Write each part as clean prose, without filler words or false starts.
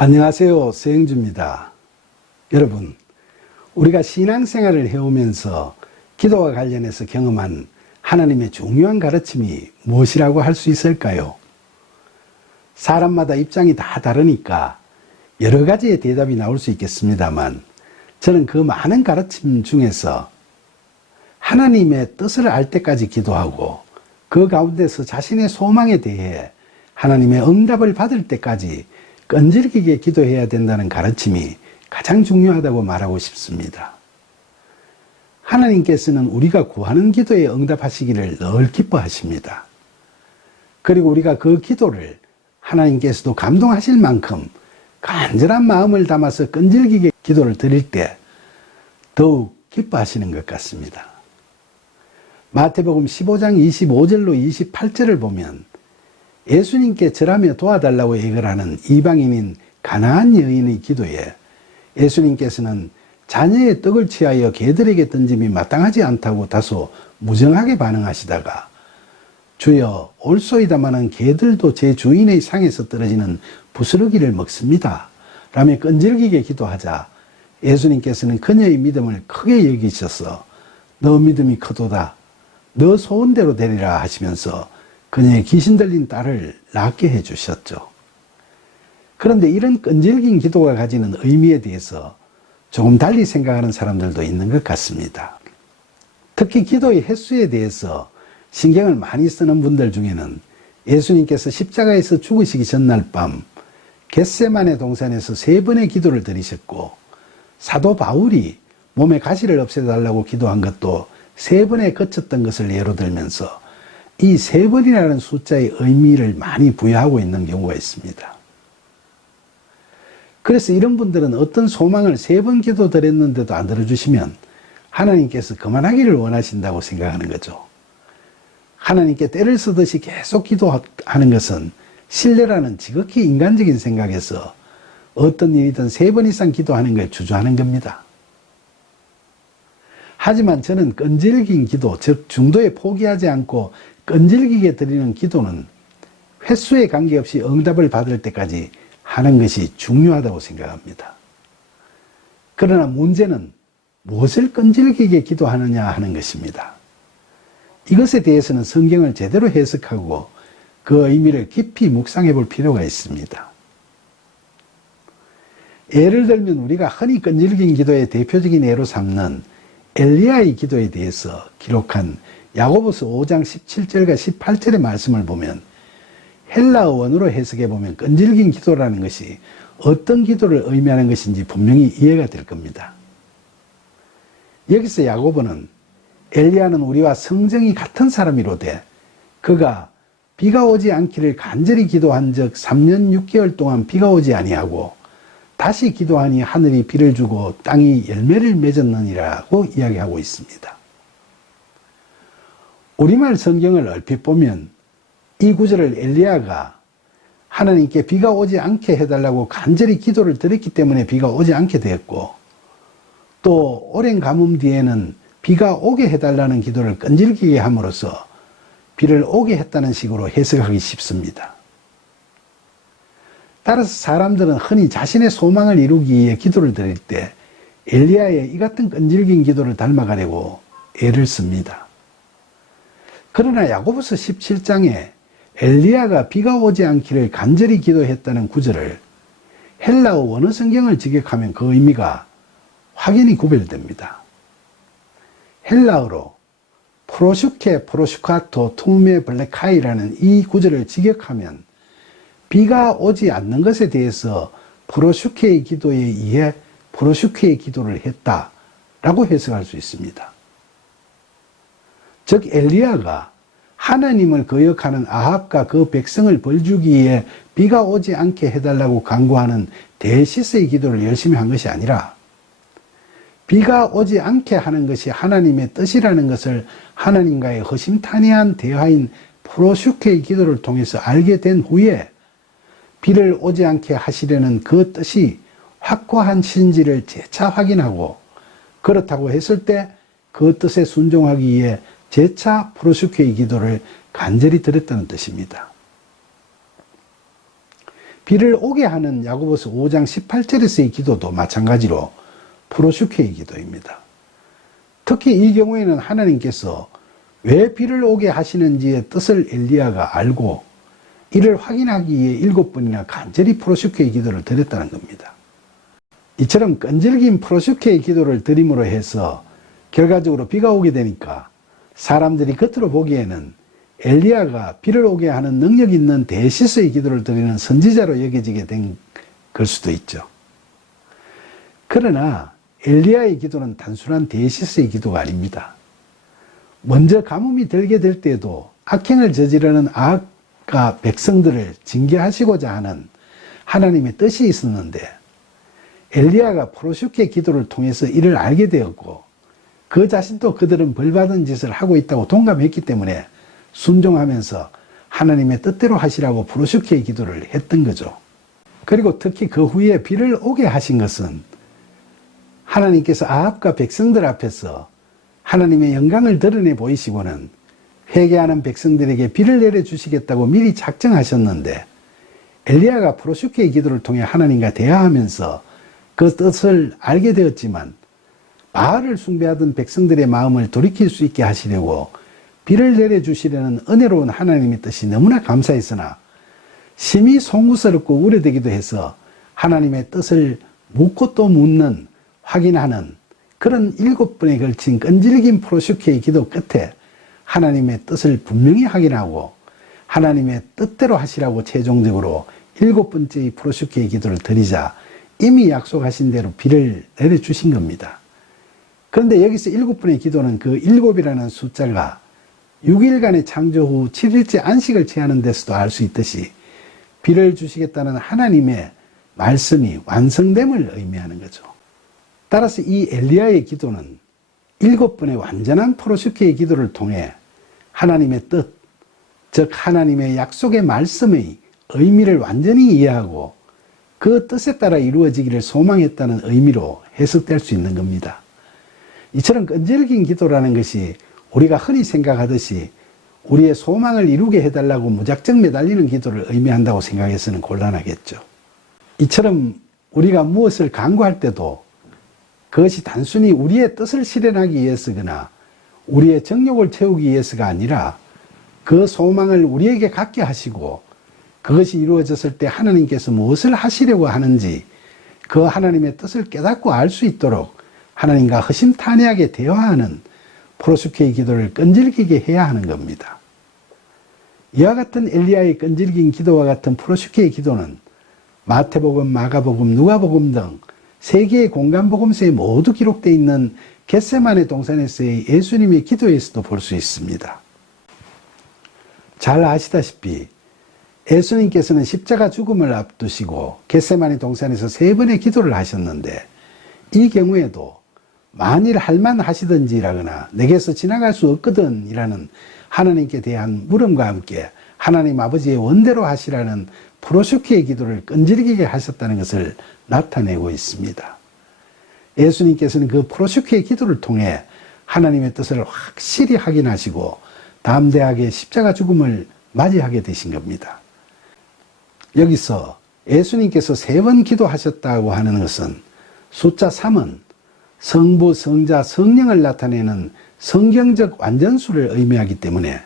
안녕하세요. 서영주입니다. 여러분, 우리가 신앙생활을 해오면서 기도와 관련해서 경험한 하나님의 중요한 가르침이 무엇이라고 할 수 있을까요? 사람마다 입장이 다 다르니까 여러 가지의 대답이 나올 수 있겠습니다만, 저는 그 많은 가르침 중에서 하나님의 뜻을 알 때까지 기도하고 그 가운데서 자신의 소망에 대해 하나님의 응답을 받을 때까지 끈질기게 기도해야 된다는 가르침이 가장 중요하다고 말하고 싶습니다. 하나님께서는 우리가 구하는 기도에 응답하시기를 늘 기뻐하십니다. 그리고 우리가 그 기도를 하나님께서도 감동하실 만큼 간절한 마음을 담아서 끈질기게 기도를 드릴 때 더욱 기뻐하시는 것 같습니다. 마태복음 15장 25절로 28절을 보면 예수님께 절하며 도와달라고 얘기를 하는 이방인인 가나안 여인의 기도에 예수님께서는 자녀의 떡을 취하여 개들에게 던짐이 마땅하지 않다고 다소 무정하게 반응하시다가 주여 올소이다마는 개들도 제 주인의 상에서 떨어지는 부스러기를 먹습니다 라며 끈질기게 기도하자 예수님께서는 그녀의 믿음을 크게 여기셔서 너 믿음이 크도다 너 소원대로 되리라 하시면서 그녀의 귀신 들린 딸을 낫게 해주셨죠. 그런데 이런 끈질긴 기도가 가지는 의미에 대해서 조금 달리 생각하는 사람들도 있는 것 같습니다. 특히 기도의 횟수에 대해서 신경을 많이 쓰는 분들 중에는 예수님께서 십자가에서 죽으시기 전날 밤 겟세마네 동산에서 3번의 기도를 드리셨고 사도 바울이 몸에 가시를 없애달라고 기도한 것도 3번에 그쳤던 것을 예로 들면서 이 3번이라는 숫자의 의미를 많이 부여하고 있는 경우가 있습니다. 그래서 이런 분들은 어떤 소망을 3번 기도 드렸는데도 안 들어주시면 하나님께서 그만하기를 원하신다고 생각하는 거죠. 하나님께 때를 쓰듯이 계속 기도하는 것은 신뢰라는 지극히 인간적인 생각에서 어떤 일이든 3번 이상 기도하는 걸 주저하는 겁니다. 하지만 저는 끈질긴 기도, 즉 중도에 포기하지 않고 끈질기게 드리는 기도는 횟수에 관계없이 응답을 받을 때까지 하는 것이 중요하다고 생각합니다. 그러나 문제는 무엇을 끈질기게 기도하느냐 하는 것입니다. 이것에 대해서는 성경을 제대로 해석하고 그 의미를 깊이 묵상해 볼 필요가 있습니다. 예를 들면 우리가 흔히 끈질긴 기도의 대표적인 예로 삼는 엘리야의 기도에 대해서 기록한 야고보서 5장 17절과 18절의 말씀을 보면 헬라어 원어로 해석해 보면 끈질긴 기도라는 것이 어떤 기도를 의미하는 것인지 분명히 이해가 될 겁니다. 여기서 야고보는 엘리야는 우리와 성정이 같은 사람이로되 그가 비가 오지 않기를 간절히 기도한 적 3년 6개월 동안 비가 오지 아니하고 다시 기도하니 하늘이 비를 주고 땅이 열매를 맺었느니라고 이야기하고 있습니다. 우리말 성경을 얼핏 보면 이 구절을 엘리야가 하나님께 비가 오지 않게 해달라고 간절히 기도를 드렸기 때문에 비가 오지 않게 되었고 또 오랜 가뭄 뒤에는 비가 오게 해달라는 기도를 끈질기게 함으로써 비를 오게 했다는 식으로 해석하기 쉽습니다. 따라서 사람들은 흔히 자신의 소망을 이루기 위해 기도를 드릴 때 엘리야의 이 같은 끈질긴 기도를 닮아가려고 애를 씁니다. 그러나 야고보서 17장에 엘리야가 비가 오지 않기를 간절히 기도했다는 구절을 헬라어 원어 성경을 직역하면 그 의미가 확연히 구별됩니다. 헬라어로 프로슈케 프로슈카토 투메 블레카이라는 이 구절을 직역하면 비가 오지 않는 것에 대해서 프로슈케의 기도에 의해 프로슈케의 기도를 했다라고 해석할 수 있습니다. 즉 엘리야가 하나님을 거역하는 아합과 그 백성을 벌주기 위해 비가 오지 않게 해달라고 간구하는 대시스의 기도를 열심히 한 것이 아니라 비가 오지 않게 하는 것이 하나님의 뜻이라는 것을 하나님과의 허심탄회한 대화인 프로슈케의 기도를 통해서 알게 된 후에 비를 오지 않게 하시려는 그 뜻이 확고한 신지를 재차 확인하고 그렇다고 했을 때 그 뜻에 순종하기 위해 재차 프로슈케의 기도를 간절히 드렸다는 뜻입니다. 비를 오게 하는 야고보서 5장 18절에서의 기도도 마찬가지로 프로슈케의 기도입니다. 특히 이 경우에는 하나님께서 왜 비를 오게 하시는지의 뜻을 엘리야가 알고 이를 확인하기 위해 7번이나 간절히 프로슈케의 기도를 드렸다는 겁니다. 이처럼 끈질긴 프로슈케의 기도를 드림으로 해서 결과적으로 비가 오게 되니까 사람들이 겉으로 보기에는 엘리야가 비를 오게 하는 능력 있는 대시스의 기도를 드리는 선지자로 여겨지게 된 걸 수도 있죠. 그러나 엘리야의 기도는 단순한 대시스의 기도가 아닙니다. 먼저 가뭄이 들게 될 때에도 악행을 저지르는 아합과 백성들을 징계하시고자 하는 하나님의 뜻이 있었는데 엘리야가 프로슈케 기도를 통해서 이를 알게 되었고 그 자신도 그들은 벌받은 짓을 하고 있다고 동감했기 때문에 순종하면서 하나님의 뜻대로 하시라고 프로슈케의 기도를 했던 거죠. 그리고 특히 그 후에 비를 오게 하신 것은 하나님께서 아합과 백성들 앞에서 하나님의 영광을 드러내 보이시고는 회개하는 백성들에게 비를 내려주시겠다고 미리 작정하셨는데 엘리야가 프로슈케의 기도를 통해 하나님과 대화하면서 그 뜻을 알게 되었지만 바알을 숭배하던 백성들의 마음을 돌이킬 수 있게 하시려고 비를 내려주시려는 은혜로운 하나님의 뜻이 너무나 감사했으나 심히 송구스럽고 우려되기도 해서 하나님의 뜻을 묻고 또 묻는 확인하는 그런 7번에 걸친 끈질긴 프로슈케의 기도 끝에 하나님의 뜻을 분명히 확인하고 하나님의 뜻대로 하시라고 최종적으로 7번째의 프로슈케의 기도를 드리자 이미 약속하신 대로 비를 내려주신 겁니다. 그런데 여기서 7번의 기도는 그 7이라는 숫자가 6일간의 창조 후 7일째 안식을 취하는 데서도 알 수 있듯이 비를 주시겠다는 하나님의 말씀이 완성됨을 의미하는 거죠. 따라서 이 엘리야의 기도는 7번의 완전한 프로슈케의 기도를 통해 하나님의 뜻, 즉 하나님의 약속의 말씀의 의미를 완전히 이해하고 그 뜻에 따라 이루어지기를 소망했다는 의미로 해석될 수 있는 겁니다. 이처럼 끈질긴 기도라는 것이 우리가 흔히 생각하듯이 우리의 소망을 이루게 해달라고 무작정 매달리는 기도를 의미한다고 생각해서는 곤란하겠죠. 이처럼 우리가 무엇을 간구할 때도 그것이 단순히 우리의 뜻을 실현하기 위해서거나 우리의 정욕을 채우기 위해서가 아니라 그 소망을 우리에게 갖게 하시고 그것이 이루어졌을 때 하나님께서 무엇을 하시려고 하는지 그 하나님의 뜻을 깨닫고 알 수 있도록 하나님과 허심탄회하게 대화하는 프로슈케의 기도를 끈질기게 해야 하는 겁니다. 이와 같은 엘리야의 끈질긴 기도와 같은 프로슈케의 기도는 마태복음, 마가복음, 누가복음 등 세 개의 공간복음서에 모두 기록되어 있는 겟세마네 동산에서의 예수님의 기도에서도 볼 수 있습니다. 잘 아시다시피 예수님께서는 십자가 죽음을 앞두시고 겟세마네 동산에서 3번의 기도를 하셨는데 이 경우에도 만일 할만 하시든지라거나 내게서 지나갈 수 없거든 이라는 하나님께 대한 물음과 함께 하나님 아버지의 원대로 하시라는 프로슈케의 기도를 끈질기게 하셨다는 것을 나타내고 있습니다. 예수님께서는 그 프로슈케의 기도를 통해 하나님의 뜻을 확실히 확인하시고 담대하게 십자가 죽음을 맞이하게 되신 겁니다. 여기서 예수님께서 3번 기도하셨다고 하는 것은 숫자 3은 성부, 성자, 성령을 나타내는 성경적 완전수를 의미하기 때문에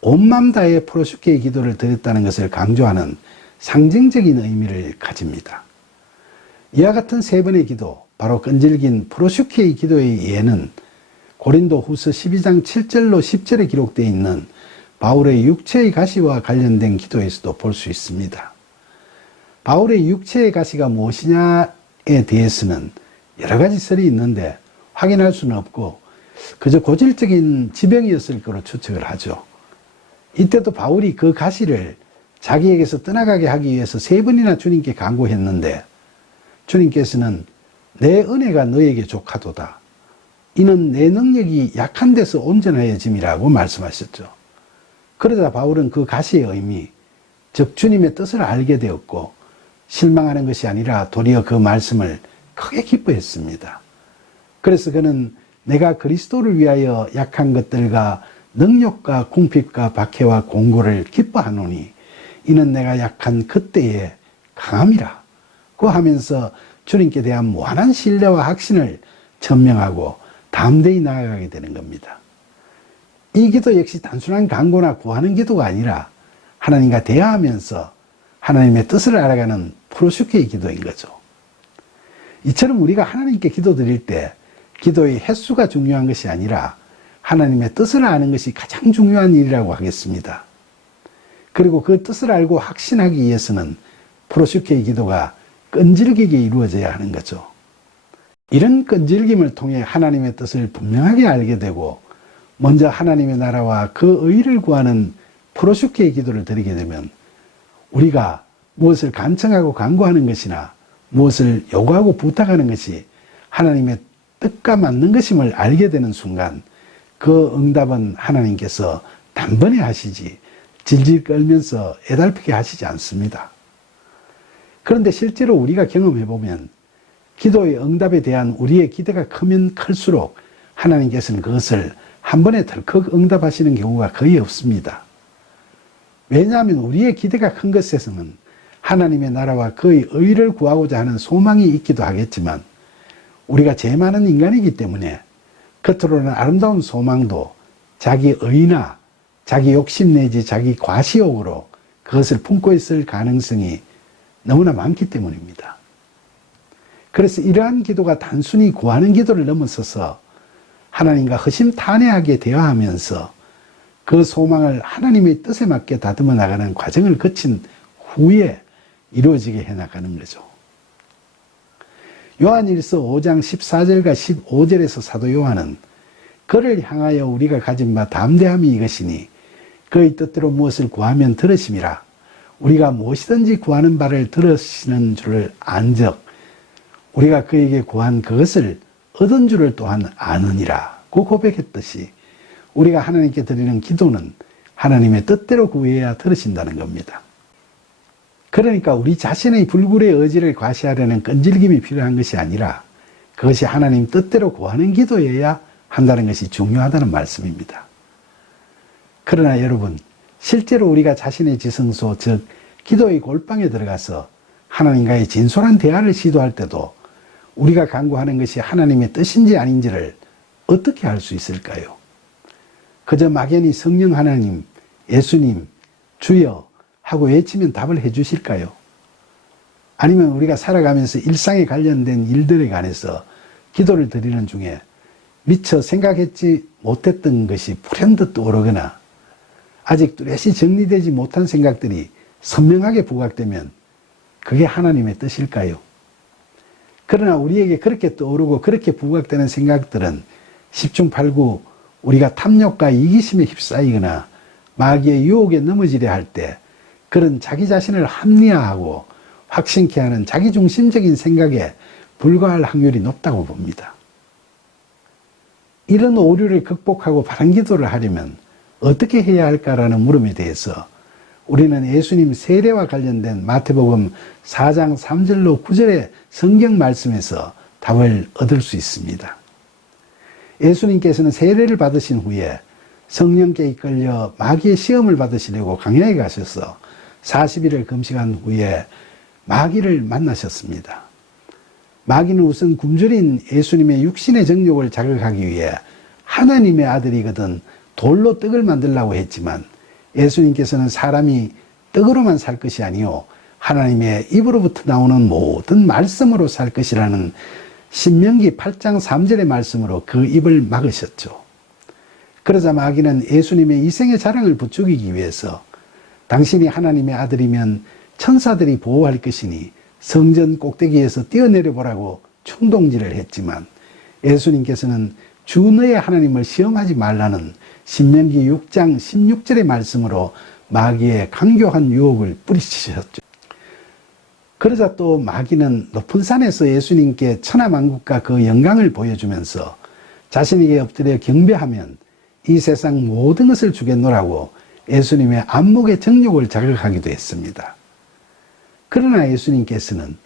온맘 다해 프로슈케의 기도를 드렸다는 것을 강조하는 상징적인 의미를 가집니다. 이와 같은 3번의 기도, 바로 끈질긴 프로슈케의 기도의 예는 고린도 후서 12장 7절로 10절에 기록되어 있는 바울의 육체의 가시와 관련된 기도에서도 볼 수 있습니다. 바울의 육체의 가시가 무엇이냐에 대해서는 여러 가지 설이 있는데 확인할 수는 없고 그저 고질적인 지병이었을 거로 추측을 하죠. 이때도 바울이 그 가시를 자기에게서 떠나가게 하기 위해서 3번이나 주님께 간구했는데 주님께서는 내 은혜가 너에게 족하도다. 이는 내 능력이 약한 데서 온전하여짐이라고 말씀하셨죠. 그러자 바울은 그 가시의 의미, 즉 주님의 뜻을 알게 되었고 실망하는 것이 아니라 도리어 그 말씀을 크게 기뻐했습니다. 그래서 그는 내가 그리스도를 위하여 약한 것들과 능력과 궁핍과 박해와 공고를 기뻐하노니 이는 내가 약한 그때에 강함이라 고 하면서 주님께 대한 무한한 신뢰와 확신을 천명하고 담대히 나아가게 되는 겁니다. 이 기도 역시 단순한 간구나 구하는 기도가 아니라 하나님과 대화하면서 하나님의 뜻을 알아가는 프로슈케의 기도인 거죠. 이처럼 우리가 하나님께 기도드릴 때 기도의 횟수가 중요한 것이 아니라 하나님의 뜻을 아는 것이 가장 중요한 일이라고 하겠습니다. 그리고 그 뜻을 알고 확신하기 위해서는 프로슈케의 기도가 끈질기게 이루어져야 하는 거죠. 이런 끈질김을 통해 하나님의 뜻을 분명하게 알게 되고 먼저 하나님의 나라와 그 의를 구하는 프로슈케의 기도를 드리게 되면 우리가 무엇을 간청하고 간구하는 것이나 무엇을 요구하고 부탁하는 것이 하나님의 뜻과 맞는 것임을 알게 되는 순간 그 응답은 하나님께서 단번에 하시지 질질 끌면서 애달프게 하시지 않습니다. 그런데 실제로 우리가 경험해 보면 기도의 응답에 대한 우리의 기대가 크면 클수록 하나님께서는 그것을 한 번에 덜컥 응답하시는 경우가 거의 없습니다. 왜냐하면 우리의 기대가 큰 것에서는 하나님의 나라와 그의 의를 구하고자 하는 소망이 있기도 하겠지만 우리가 죄 많은 인간이기 때문에 겉으로는 아름다운 소망도 자기 의나 자기 욕심 내지 자기 과시욕으로 그것을 품고 있을 가능성이 너무나 많기 때문입니다. 그래서 이러한 기도가 단순히 구하는 기도를 넘어서서 하나님과 허심탄회하게 대화하면서 그 소망을 하나님의 뜻에 맞게 다듬어 나가는 과정을 거친 후에 이루어지게 해나가는 거죠. 요한일서 5장 14절과 15절에서 사도 요한은 그를 향하여 우리가 가진 바 담대함이 이것이니 그의 뜻대로 무엇을 구하면 들으심이라. 우리가 무엇이든지 구하는 바를 들으시는 줄을 안즉 우리가 그에게 구한 그것을 얻은 줄을 또한 아느니라 고 고백했듯이 우리가 하나님께 드리는 기도는 하나님의 뜻대로 구해야 들으신다는 겁니다. 그러니까 우리 자신의 불굴의 의지를 과시하려는 끈질김이 필요한 것이 아니라 그것이 하나님 뜻대로 구하는 기도여야 한다는 것이 중요하다는 말씀입니다. 그러나 여러분, 실제로 우리가 자신의 지성소, 즉 기도의 골방에 들어가서 하나님과의 진솔한 대화를 시도할 때도 우리가 간구하는 것이 하나님의 뜻인지 아닌지를 어떻게 알 수 있을까요? 그저 막연히 성령 하나님, 예수님, 주여 하고 외치면 답을 해 주실까요? 아니면 우리가 살아가면서 일상에 관련된 일들에 관해서 기도를 드리는 중에 미처 생각했지 못했던 것이 불현듯 떠오르거나 아직 뚜렷이 정리되지 못한 생각들이 선명하게 부각되면 그게 하나님의 뜻일까요? 그러나 우리에게 그렇게 떠오르고 그렇게 부각되는 생각들은 10중 8구 우리가 탐욕과 이기심에 휩싸이거나 마귀의 유혹에 넘어지려 할 때 그런 자기 자신을 합리화하고 확신케 하는 자기중심적인 생각에 불과할 확률이 높다고 봅니다. 이런 오류를 극복하고 바른 기도를 하려면 어떻게 해야 할까라는 물음에 대해서 우리는 예수님 세례와 관련된 마태복음 4장 3절로 9절의 성경 말씀에서 답을 얻을 수 있습니다. 예수님께서는 세례를 받으신 후에 성령께 이끌려 마귀의 시험을 받으시려고 광야에 가셔서 40일을 금식한 후에 마귀를 만나셨습니다. 마귀는 우선 굶주린 예수님의 육신의 정욕을 자극하기 위해 하나님의 아들이거든 돌로 떡을 만들라고 했지만 예수님께서는 사람이 떡으로만 살 것이 아니요 하나님의 입으로부터 나오는 모든 말씀으로 살 것이라는 신명기 8장 3절의 말씀으로 그 입을 막으셨죠. 그러자 마귀는 예수님의 이생의 자랑을 부추기기 위해서 당신이 하나님의 아들이면 천사들이 보호할 것이니 성전 꼭대기에서 뛰어내려 보라고 충동질을 했지만 예수님께서는 주 너의 하나님을 시험하지 말라는 신명기 6장 16절의 말씀으로 마귀의 강교한 유혹을 뿌리치셨죠. 그러자 또 마귀는 높은 산에서 예수님께 천하만국과 그 영광을 보여주면서 자신에게 엎드려 경배하면 이 세상 모든 것을 주겠노라고 예수님의 안목의 정욕을 자극하기도 했습니다. 그러나 예수님께서는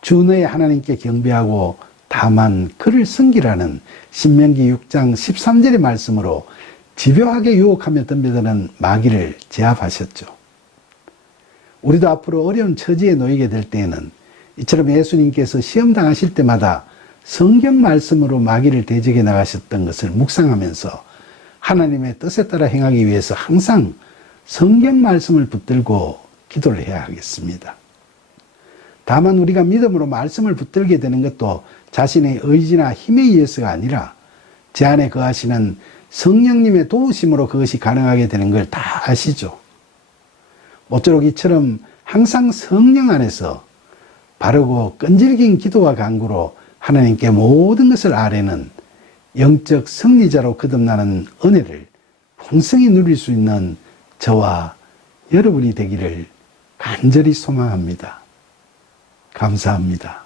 주 너의 하나님께 경배하고 다만 그를 섬기라는 신명기 6장 13절의 말씀으로 집요하게 유혹하며 덤벼드는 마귀를 제압하셨죠. 우리도 앞으로 어려운 처지에 놓이게 될 때에는 이처럼 예수님께서 시험 당하실 때마다 성경 말씀으로 마귀를 대적해 나가셨던 것을 묵상하면서 하나님의 뜻에 따라 행하기 위해서 항상 성경 말씀을 붙들고 기도를 해야 하겠습니다. 다만 우리가 믿음으로 말씀을 붙들게 되는 것도 자신의 의지나 힘에 의해서가 아니라 제 안에 거하시는 성령님의 도우심으로 그것이 가능하게 되는 걸 다 아시죠? 모쪼록 이처럼 항상 성령 안에서 바르고 끈질긴 기도와 간구로 하나님께 모든 것을 아뢰는 영적 승리자로 거듭나는 은혜를 풍성히 누릴 수 있는 저와 여러분이 되기를 간절히 소망합니다. 감사합니다.